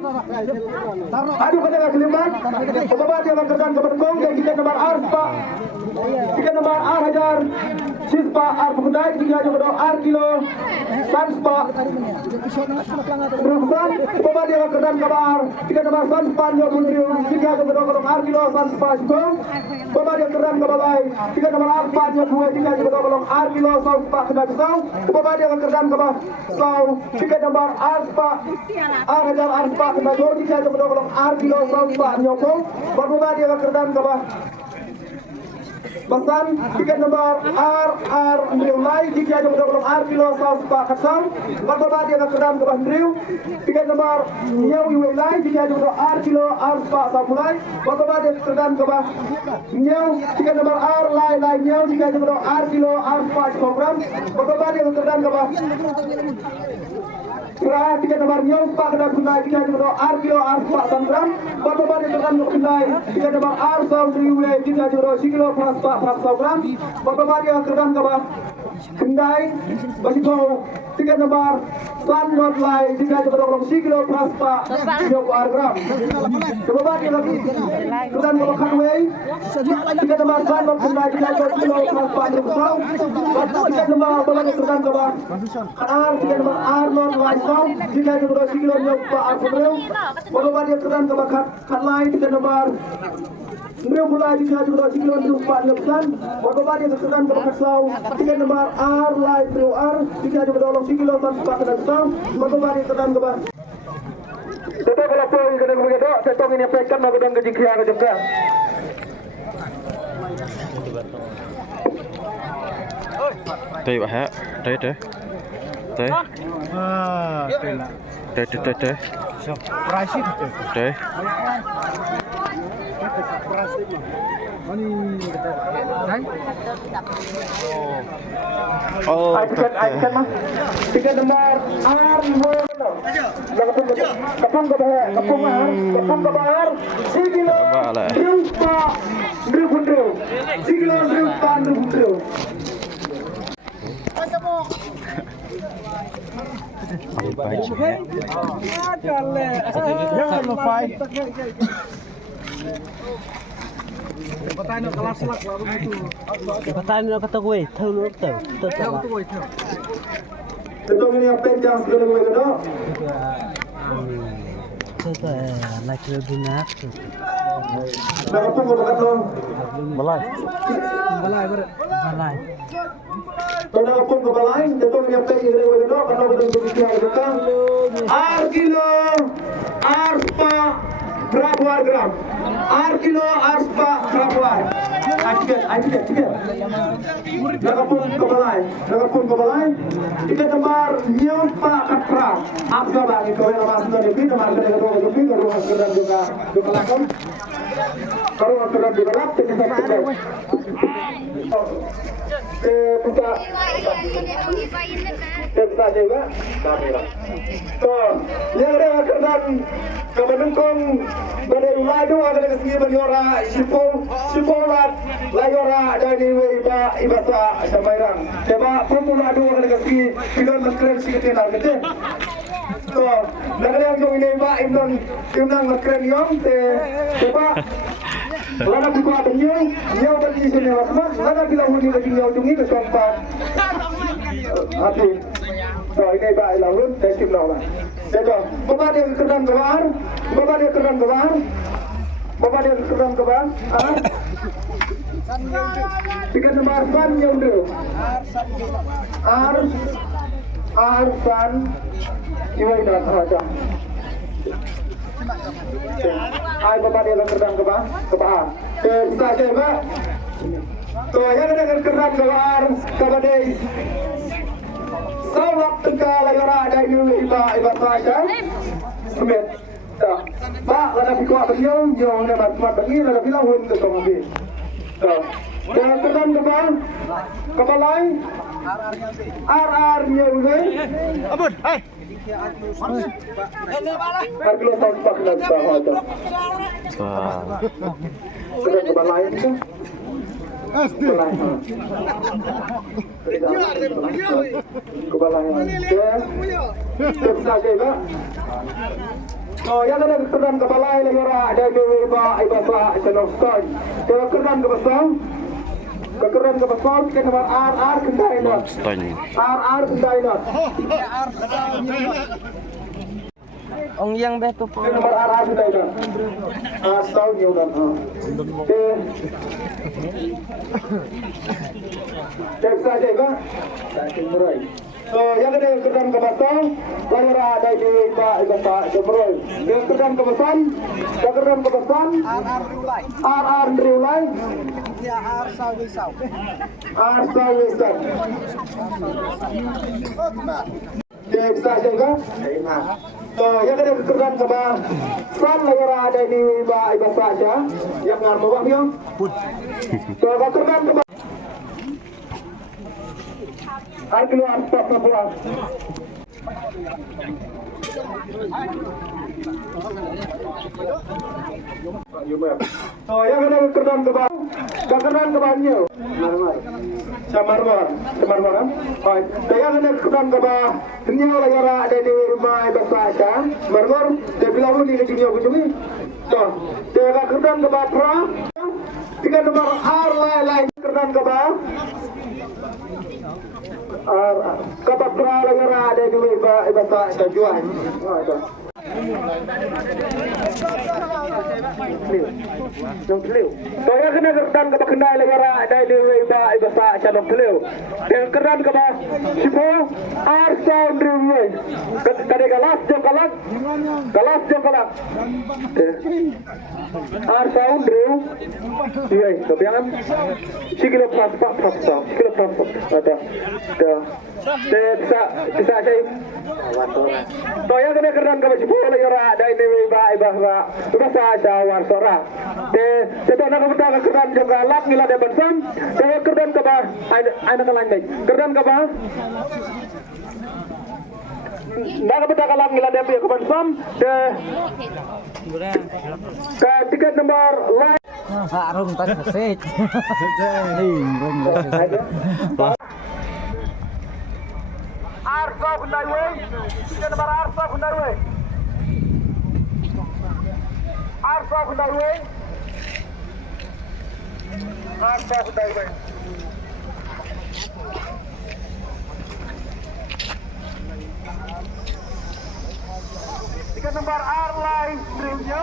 Adu kepada Kalimantan. Pembawa dia mengkerkan ke Berkong dan tiket nomor Arfa. Tiket nomor R Hajar. Sispa R Pekundai tiga nomor R kilo. Sanspa. Ruksan. Pembawa dia mengkerkan ke Bar. Tiket nomor Sanspa Nyobundriu. Tiga nomor R kilo Sanspa Jepang. Pembawa dia mengkerkan ke Balai. Tiket nomor Arfa Nyobundriu. Tiga nomor R kilo Sanspa Kedai Besau. Pembawa dia mengkerkan ke Bar. Sau. Tiket nomor Arfa. R Hajar Arfa Kedai Besau. Tiga nomor R kilo Sanspa Nyobundriu. Pembawa dia mengkerkan ke Bar. Pesan tiket nomor RR Mriulai jika nomor R kilo South Pak Kasam Pembawa dia keram ke Bandriu tiket nomor Nyau Iwelai jika nomor R kilo R Pak Samulai Pembawa dia keram ke Nyau tiket nomor R Lai Nyau jika nomor R kilo R Pak Program Pembawa dia keram ke Serah tiket nomor Nyau Pak Kedai Bunai jika nomor R kilo R Pak Sandram Pembawa dia keram ke Bunai tiket nomor R South Iwelai jika nomor kilo Plus Pak program Pembawa dia keram ke Kendai Basiko tiket nomor San Notlai jika nomor kilo Plus Pak Joko Argram Pembawa dia lagi keram ke Kanway tiket nomor San Not Kendai jika kilo Plus Pak Joko tiket nomor Pembawa dia keram ke R tiket nomor R Notlai South jika nomor kilo Pak Arfumreu Pembawa dia keram ke Kanlai tiket nomor Mriu mulai di Jajur Sikilon di Pak Nyepsan, Pembawa dia keseran ke Bekasau, tiket nomor R Live Mriu R, jika di Bedolong Sikilon dan Pak Kedai Pembawa dia keseran ke Pak. Tetap kalau poin kena begitu, tetap ini pekan nak kedang ke jikriya ke jengkang. Teh pak ha, teh. Teh. Surprise itu. Teh. Oh, Aikan mas. Tiket nomor R Mono. Kepung ke bahar. Sikilo. Rupa. Drupundru. Sikilo Rupa Drupundru. Pertanyaan kelas lah baru itu. Pertanyaan kata gue, tahu lu tahu. Betul ini apa yang segala gue kena? Kita nak guna. Nak apa kau kata? Balai. Kau nak apa kau balai? Betul ini apa yang segala gue kena? Kalau betul betul kita R kilo Arfa berapa gram? R kilo Arfa berapa? Tiket. Nakapun ke balai. Tiket nomor Nyau Pak Kapra. Apa bang? Kau yang masuk dari sini, nomor kedua juga lakon. Kalau kedua juga lak, kita bisa juga kamera. So, yang ada kerdan kemenungkong pada uladu ada kesini beliora sipolat layora dari ibasa samairang. Coba pemuladu ada kesini film keren sikit gitu. So, negara yang jauh ini Pak Imnan keren yang coba lana buku apa nyau bagi sini apa lana bilang ini bagi nyau tungi ke sompat hati. So ini Pak Ilahun testing lah. Jadi Bapak dia keran keluar. Tiket nomor San yang dulu. San Iwai dah sahaja. Ay Bapak dia keran ke bawah. Bisa saja Pak. So yang ada keran ke bawah kepada Sawak tegak layora ada iba saja. Semet. Pak, lada pikwa beliau, yang dapat mat bagi lada bilang hun ke mobil. Dan keran ke balai. RR Nyaule. Abun, hai. Harga tampak dan sahaja. Keran ke balai itu. Kebalahan. Bisa saja Pak. So yang ada kerdan kepala yang ora ada iba sa channel start. Ke kerdan ke besar. Ke kerdan ke besar ke nomor RR kendai not. Stone. RR kendai not. Ong yang beto po. Ke nomor RR kendai not. Tahun yo dan. Cek saja kan? Saking berai. So yang ada kerdan ke besar, lalu ada iba sa jemrol. Ke kerdan ke besar, RR Driulai. Ya Arsa Wisau. Arsa Wisau. Cek saja kan? So yang ada kerdan ke bawah, san lalu ada di iba saja. Yang ngar bawah yang. So kerdan ke bawah. Ay keluar stop pulang. So yang ada kerdan ke bawah, kerdan ke bawahnya. Camarwar kan? Baik. Yang ada kerdan ke bawah, ini orang ada di rumah bahasa Marmor, dia bilang ni negeri aku cumi. So, dia kerdan ke bawah pra, tiga nomor R lain kerdan ke bawah. Kapag prala nga ada di iba sa juan. Nung tliw. So yang kena kerdan kapag kendai lagara ada di iba sa nung tliw. Yang kerdan kapag sipo R sound review. Kade galas jam kalak. R sound review. Iya, tapi yang sikilo pas. Ada. Bisa aja. So yang kena kerdan kapag sipo lagara ada di iba sa warsora. Setelah nak berita kerdan juga lak nila de bersam. Kerdan ke bawah. Aina kalan baik. Kerdan ke bawah. Nak berita lak nila de ke bersam. Ke tiket nomor line. Harum tak keset. Arsa Gundarwe. Tiket nomor Arsa Gundarwe. Arsa Gundarwe. Tiket nomor R-Line Dreamnya.